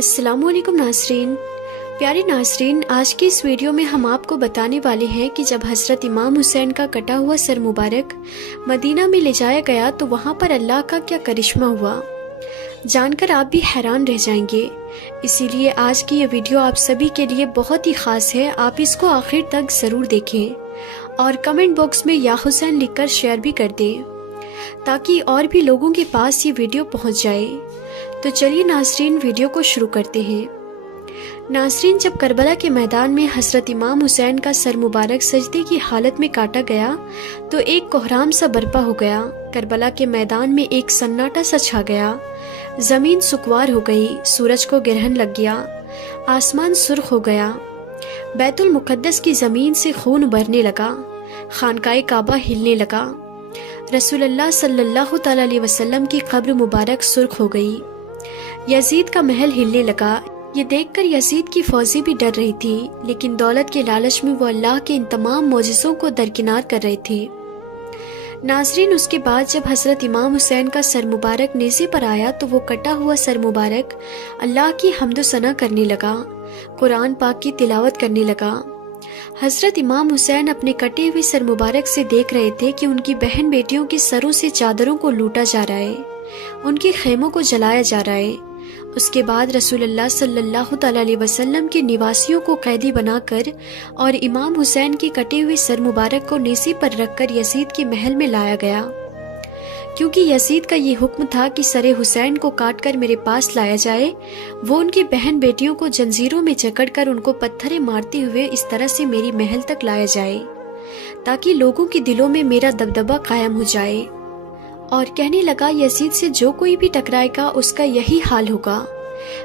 السلام علیکم ناظرین۔ پیارے ناظرین، آج کی اس ویڈیو میں ہم آپ کو بتانے والے ہیں کہ جب حضرت امام حسین کا کٹا ہوا سر مبارک مدینہ میں لے جایا گیا تو وہاں پر اللہ کا کیا کرشمہ ہوا، جان کر آپ بھی حیران رہ جائیں گے۔ اسی لیے آج کی یہ ویڈیو آپ سبھی کے لیے بہت ہی خاص ہے، آپ اس کو آخر تک ضرور دیکھیں اور کمنٹ باکس میں یا حسین لکھ کر شیئر بھی کر دیں تاکہ اور بھی لوگوں کے پاس یہ ویڈیو پہنچ جائے۔ تو چلیے ناظرین، ویڈیو کو شروع کرتے ہیں۔ ناظرین، جب کربلا کے میدان میں حضرت امام حسین کا سر مبارک سجدے کی حالت میں کاٹا گیا تو ایک کوہرام سا برپا ہو گیا۔ کربلا کے میدان میں ایک سناٹا سا چھا گیا، زمین سکوار ہو گئی، سورج کو گرہن لگ گیا، آسمان سرخ ہو گیا، بیت المقدس کی زمین سے خون ابھرنے لگا، خانقاہ کعبہ ہلنے لگا، رسول اللہ صلی اللہ تعالی علیہ وسلم کی قبر مبارک سرخ ہو گئی، یزید کا محل ہلنے لگا۔ یہ دیکھ کر یزید کی فوجی بھی ڈر رہی تھی، لیکن دولت کے لالچ میں وہ اللہ کے ان تمام معجزوں کو درکنار کر رہے تھے۔ ناظرین، اس کے بعد جب حضرت امام حسین کا سر مبارک نیزے پر آیا تو وہ کٹا ہوا سر مبارک اللہ کی حمد و ثنا کرنے لگا، قرآن پاک کی تلاوت کرنے لگا۔ حضرت امام حسین اپنے کٹے ہوئے سر مبارک سے دیکھ رہے تھے کہ ان کی بہن بیٹیوں کے سروں سے چادروں کو لوٹا جا رہا ہے، ان کے خیموں کو جلایا جا رہا ہے۔ اس کے بعد رسول اللہ صلی اللہ تعالی علیہ وسلم کے نواسیوں کو قیدی بنا کر اور امام حسین کے کٹے ہوئے سر مبارک کو نیزے پر رکھ کر یزید کے محل میں لایا گیا، کیونکہ یزید کا یہ حکم تھا کہ سر حسین کو کاٹ کر میرے پاس لایا جائے۔ وہ ان کی بہن بیٹیوں کو جنزیروں میں جکڑ کر ان کو پتھریں مارتے ہوئے اس طرح سے میری محل تک لایا جائے تاکہ لوگوں کے دلوں میں میرا دبدبہ قائم ہو جائے۔ اور کہنے لگا، یزید سے جو کوئی بھی ٹکرائے گا اس کا یہی حال ہوگا۔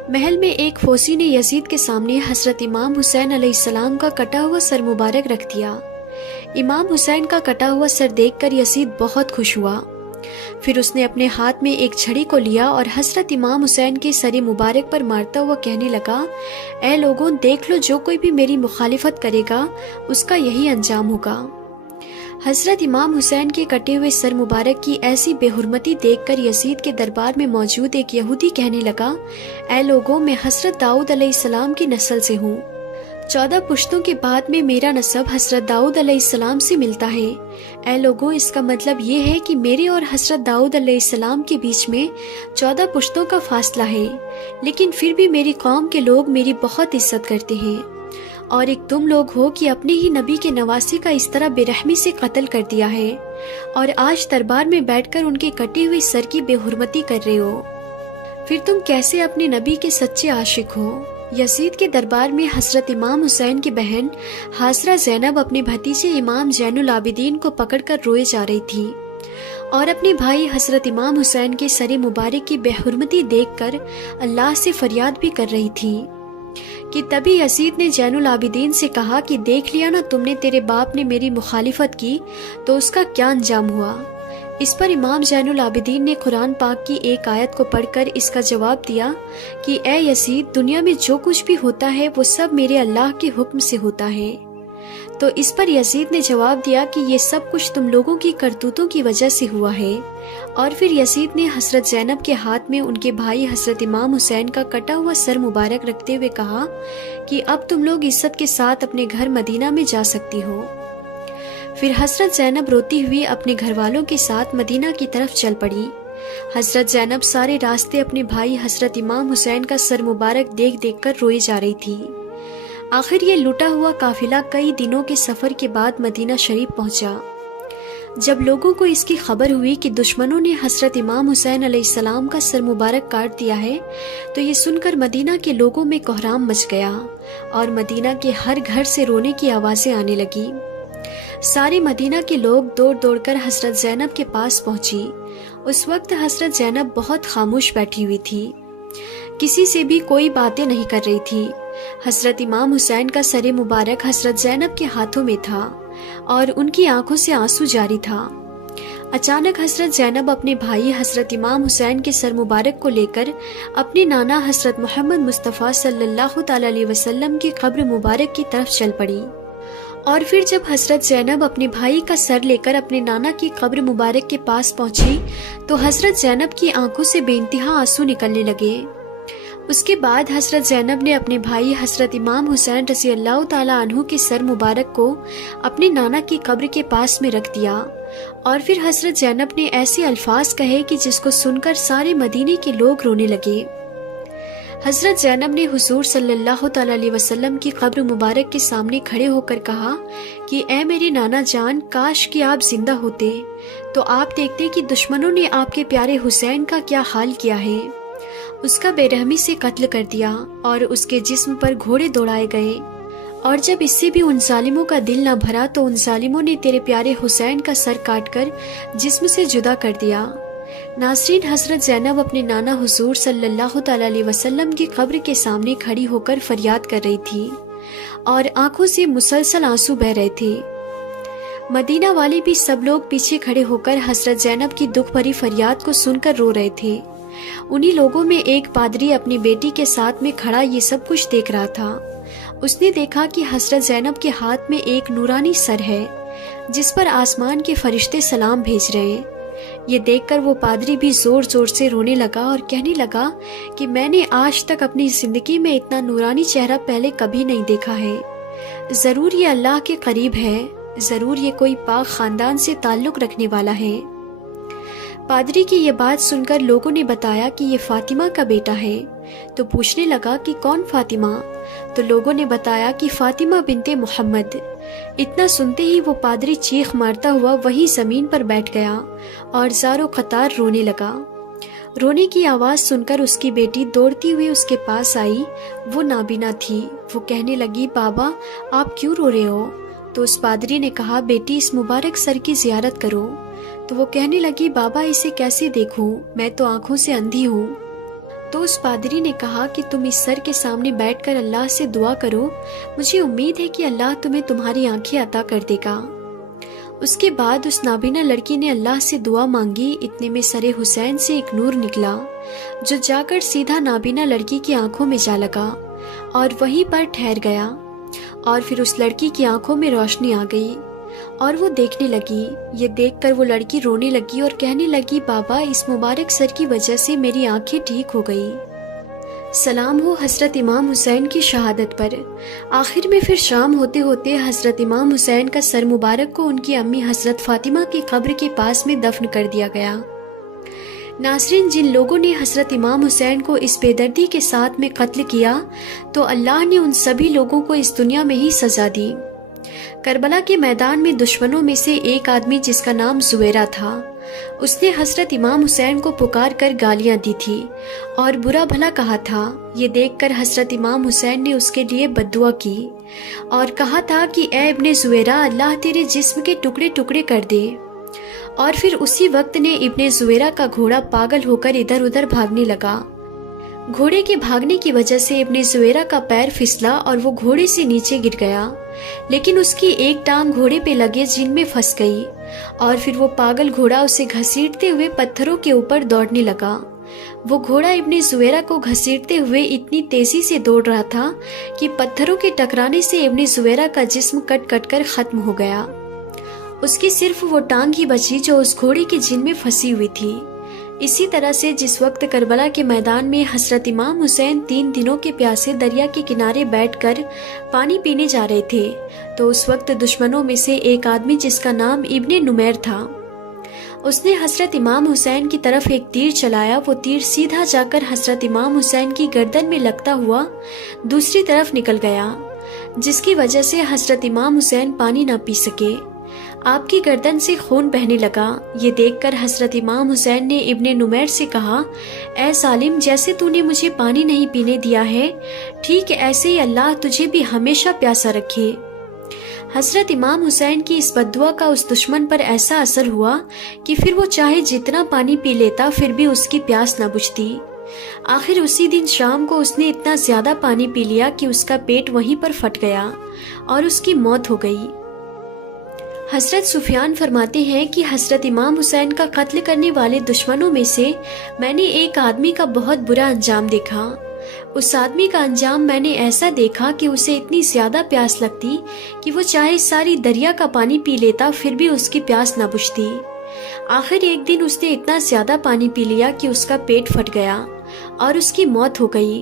محل میں ایک فوجی نے یزید کے سامنے حضرت امام حسین علیہ السلام کا کٹا ہوا سر مبارک رکھ دیا۔ امام حسین کا کٹا ہوا سر دیکھ کر یزید بہت خوش ہوا۔ پھر اس نے اپنے ہاتھ میں ایک چھڑی کو لیا اور حضرت امام حسین کے سر مبارک پر مارتا ہوا کہنے لگا، اے لوگوں، دیکھ لو، جو کوئی بھی میری مخالفت کرے گا اس کا یہی انجام ہوگا۔ حضرت امام حسین کے کٹے ہوئے سر مبارک کی ایسی بے حرمتی دیکھ کر یزید کے دربار میں موجود ایک یہودی کہنے لگا، اے لوگوں، میں حضرت داؤد علیہ السلام کی نسل سے ہوں، 14 پشتوں کے بعد میں میرا نسب حضرت داؤد علیہ السلام سے ملتا ہے۔ اے لوگوں، اس کا مطلب یہ ہے کہ میرے اور حضرت داؤد علیہ السلام کے بیچ میں 14 پشتوں کا فاصلہ ہے، لیکن پھر بھی میری قوم کے لوگ میری بہت عزت کرتے ہیں۔ اور ایک تم لوگ ہو کہ اپنے ہی نبی کے نواسے کا اس طرح بے رحمی سے قتل کر دیا ہے، اور آج دربار میں بیٹھ کر ان کے کٹے ہوئے سر کی بے حرمتی کر رہے ہو۔ پھر تم کیسے اپنے نبی کے سچے عاشق ہو؟ یزید کے دربار میں حضرت امام حسین کی بہن حاضرہ زینب اپنے بھتیجے امام زین العابدین کو پکڑ کر روئے جا رہی تھی اور اپنے بھائی حضرت امام حسین کے سر مبارک کی بے حرمتی دیکھ کر اللہ سے فریاد بھی کر رہی تھی کہ تبھی یزید نے زین العابدین سے کہا کہ دیکھ لیا نا، تم نے، تیرے باپ نے میری مخالفت کی تو اس کا کیا انجام ہوا۔ اس پر امام زین العابدین نے قرآن پاک کی ایک آیت کو پڑھ کر اس کا جواب دیا کہ اے یزید، دنیا میں جو کچھ بھی ہوتا ہے وہ سب میرے اللہ کے حکم سے ہوتا ہے۔ تو اس پر یزید نے جواب دیا کہ یہ سب کچھ تم لوگوں کی کرتوتوں کی وجہ سے ہوا ہے۔ اور پھر یزید نے حضرت زینب کے ہاتھ میں ان کے بھائی حضرت امام حسین کا کٹا ہوا سر مبارک رکھتے ہوئے کہا کہ اب تم لوگ عزت کے ساتھ اپنے گھر مدینہ میں جا سکتی ہو۔ پھر حضرت زینب روتی ہوئی اپنے گھر والوں کے ساتھ مدینہ کی طرف چل پڑی۔ حضرت زینب سارے راستے اپنے بھائی حضرت امام حسین کا سر مبارک دیکھ دیکھ کر روئی جا رہی تھی۔ آخر یہ لوٹا ہوا قافلہ کئی دنوں کے سفر کے بعد مدینہ شریف پہنچا۔ جب لوگوں کو اس کی خبر ہوئی کہ دشمنوں نے حضرت امام حسین علیہ السلام کا سر مبارک کاٹ دیا ہے تو یہ سن کر مدینہ کے لوگوں میں کوہرام مچ گیا اور مدینہ کے ہر گھر سے رونے کی آوازیں آنے لگی۔ سارے مدینہ کے لوگ دوڑ دوڑ کر حضرت زینب کے پاس پہنچی۔ اس وقت حضرت زینب بہت خاموش بیٹھی ہوئی تھی، کسی سے بھی کوئی باتیں نہیں کر رہی تھی۔ حضرت امام حسین کا سر مبارک حضرت زینب کے ہاتھوں میں تھا اور ان کی آنکھوں سے آنسو جاری تھا۔ اچانک حضرت زینب اپنے بھائی حضرت امام حسین کے سر مبارک کو لے کر اپنے نانا حضرت محمد مصطفیٰ صلی اللہ تعالی علیہ وسلم کی قبر مبارک کی طرف چل پڑی۔ اور پھر جب حضرت زینب اپنے بھائی کا سر لے کر اپنے نانا کی قبر مبارک کے پاس پہنچی تو حضرت زینب کی آنکھوں سے بے انتہا آنسو نکلنے لگے اس کے بعد حضرت زینب نے اپنے بھائی حضرت امام حسین رضی اللہ تعالیٰ عنہ کے سر مبارک کو اپنے نانا کی قبر کے پاس میں رکھ دیا، اور پھر حضرت زینب نے ایسے الفاظ کہے کہ جس کو سن کر سارے مدینے کے لوگ رونے لگے۔ حضرت زینب نے حضور صلی اللہ تعالیٰ علیہ وسلم کی قبر مبارک کے سامنے کھڑے ہو کر کہا کہ اے میرے نانا جان، کاش کہ آپ زندہ ہوتے تو آپ دیکھتے کہ دشمنوں نے آپ کے پیارے حسین کا کیا حال کیا ہے۔ اس کا بے رحمی سے قتل کر دیا اور اس کے جسم پر گھوڑے دوڑائے گئے، اور جب اس سے بھی ان ظالموں کا دل نہ بھرا تو ان ظالموں نے تیرے پیارے حسین کا سر کاٹ کر جسم سے جدا کر دیا۔ ناظرین، حضرت زینب اپنے نانا حضور صلی اللہ تعالیٰ علیہ وسلم کی قبر کے سامنے کھڑی ہو کر فریاد کر رہی تھی اور آنکھوں سے مسلسل آنسو بہہ رہے تھے۔ مدینہ والے بھی سب لوگ پیچھے کھڑے ہو کر حضرت زینب کی دکھ بھری فریاد کو سن کر رو رہے تھے۔ انہی لوگوں میں ایک پادری اپنی بیٹی کے ساتھ میں کھڑا یہ سب کچھ دیکھ رہا تھا۔ اس نے دیکھا کہ حضرت زینب کے ہاتھ میں ایک نورانی سر ہے جس پر آسمان کے فرشتے سلام بھیج رہے ہیں۔ یہ دیکھ کر وہ پادری بھی زور زور سے رونے لگا اور کہنے لگا کہ میں نے آج تک اپنی زندگی میں اتنا نورانی چہرہ پہلے کبھی نہیں دیکھا ہے۔ ضرور یہ اللہ کے قریب ہے، ضرور یہ کوئی پاک خاندان سے تعلق رکھنے والا ہے۔ پادری کی یہ بات سن کر لوگوں نے بتایا کہ یہ فاطمہ کا بیٹا ہے، تو پوچھنے لگا کہ کون فاطمہ؟ تو لوگوں نے بتایا کہ فاطمہ بنت محمد۔ اتنا سنتے ہی وہ پادری چیخ مارتا ہوا وہیں زمین پر بیٹھ گیا اور زاروں قطار رونے لگا۔ رونے کی آواز سن کر اس کی بیٹی دوڑتی ہوئی اس کے پاس آئی۔ وہ نابینا تھی۔ وہ کہنے لگی، بابا آپ کیوں رو رہے ہو؟ تو اس پادری نے کہا، بیٹی اس مبارک سر کی زیارت کرو۔ تو وہ کہنے لگی، بابا اسے کیسے دیکھوں، میں تو آنکھوں سے اندھی ہوں۔ تو اس پادری نے کہا کہ تم اس سر کے سامنے بیٹھ کر اللہ سے دعا کرو، مجھے امید ہے کہ اللہ تمہیں تمہاری آنکھیں عطا کر دے گا۔ اس کے بعد اس نابینا لڑکی نے اللہ سے دعا مانگی۔ اتنے میں سر حسین سے ایک نور نکلا جو جا کر سیدھا نابینا لڑکی کی آنکھوں میں جا لگا اور وہیں پر ٹھہر گیا، اور پھر اس لڑکی کی آنکھوں میں روشنی آ گئی اور وہ دیکھنے لگی۔ یہ دیکھ کر وہ لڑکی رونے لگی اور کہنے لگی، بابا اس مبارک سر کی وجہ سے میری آنکھیں ٹھیک ہو گئی۔ سلام ہو حضرت امام حسین کی شہادت پر۔ آخر میں پھر شام ہوتے ہوتے حضرت امام حسین کا سر مبارک کو ان کی امی حضرت فاطمہ کی قبر کے پاس میں دفن کر دیا گیا۔ ناظرین، جن لوگوں نے حضرت امام حسین کو اس بے دردی کے ساتھ میں قتل کیا تو اللہ نے ان سبھی لوگوں کو اس دنیا میں ہی سزا دی۔ کربلا کے میدان میں دشمنوں میں سے ایک آدمی جس کا نام زویرہ تھا، اس نے حضرت امام حسین کو پکار کر گالیاں دی تھی اور برا بھلا کہا تھا۔ یہ دیکھ کر حضرت امام حسین نے اس کے لیے بد دعا کی اور کہا تھا کہ اے ابن زویرہ، اللہ تیرے جسم کے ٹکڑے ٹکڑے کر دے۔ اور پھر اسی وقت نے ابن زویرہ کا گھوڑا پاگل ہو کر ادھر ادھر بھاگنے لگا۔ گھوڑے کے بھاگنے کی وجہ سے ابن زویرہ کا پیر پھسلا اور وہ گھوڑے سے نیچے گر گیا، لیکن اس کی ایک ٹانگ گھوڑے پہ لگے جن میں پھنس گئی، اور پھر وہ پاگل گھوڑا اسے گھسیٹتے ہوئے پتھروں کے اوپر دوڑنے لگا۔ وہ گھوڑا ابن زویرہ کو گھسیٹتے ہوئے اتنی تیزی سے دوڑ رہا تھا کہ پتھروں کے ٹکرانے سے ابن زویرہ کا جسم کٹ کٹ کر ختم ہو گیا۔ اس کی صرف وہ ٹانگ ہی بچی جو اس گھوڑے کے جن میں پھنسی ہوئی تھی۔ اسی طرح سے جس وقت کربلا کے میدان میں حضرت امام حسین 3 دنوں کے پیاسے دریا کے کنارے بیٹھ کر پانی پینے جا رہے تھے، تو اس وقت دشمنوں میں سے ایک آدمی جس کا نام ابن نمیر تھا، اس نے حضرت امام حسین کی طرف ایک تیر چلایا۔ وہ تیر سیدھا جا کر حضرت امام حسین کی گردن میں لگتا ہوا دوسری طرف نکل گیا، جس کی وجہ سے حضرت امام حسین پانی نہ پی سکے۔ آپ کی گردن سے خون بہنے لگا۔ یہ دیکھ کر حضرت امام حسین نے ابن نمیر سے کہا، اے ظالم، جیسے تو نے مجھے پانی نہیں پینے دیا ہے، ٹھیک ایسے ہی اللہ تجھے بھی ہمیشہ پیاسا رکھے۔ حضرت امام حسین کی اس بد دعا کا اس دشمن پر ایسا اثر ہوا کہ پھر وہ چاہے جتنا پانی پی لیتا پھر بھی اس کی پیاس نہ بجھتی۔ آخر اسی دن شام کو اس نے اتنا زیادہ پانی پی لیا کہ اس کا پیٹ وہیں پر پھٹ گیا اور اس کی موت ہو گئی۔ حضرت سفیان فرماتے ہیں کہ حضرت امام حسین کا قتل کرنے والے دشمنوں میں سے میں نے ایک آدمی کا بہت برا انجام دیکھا۔ اس آدمی کا انجام میں نے ایسا دیکھا کہ اسے اتنی زیادہ پیاس لگتی کہ وہ چاہے ساری دریا کا پانی پی لیتا پھر بھی اس کی پیاس نہ بجھتی۔ آخر ایک دن اس نے اتنا زیادہ پانی پی لیا کہ اس کا پیٹ پھٹ گیا اور اس کی موت ہو گئی۔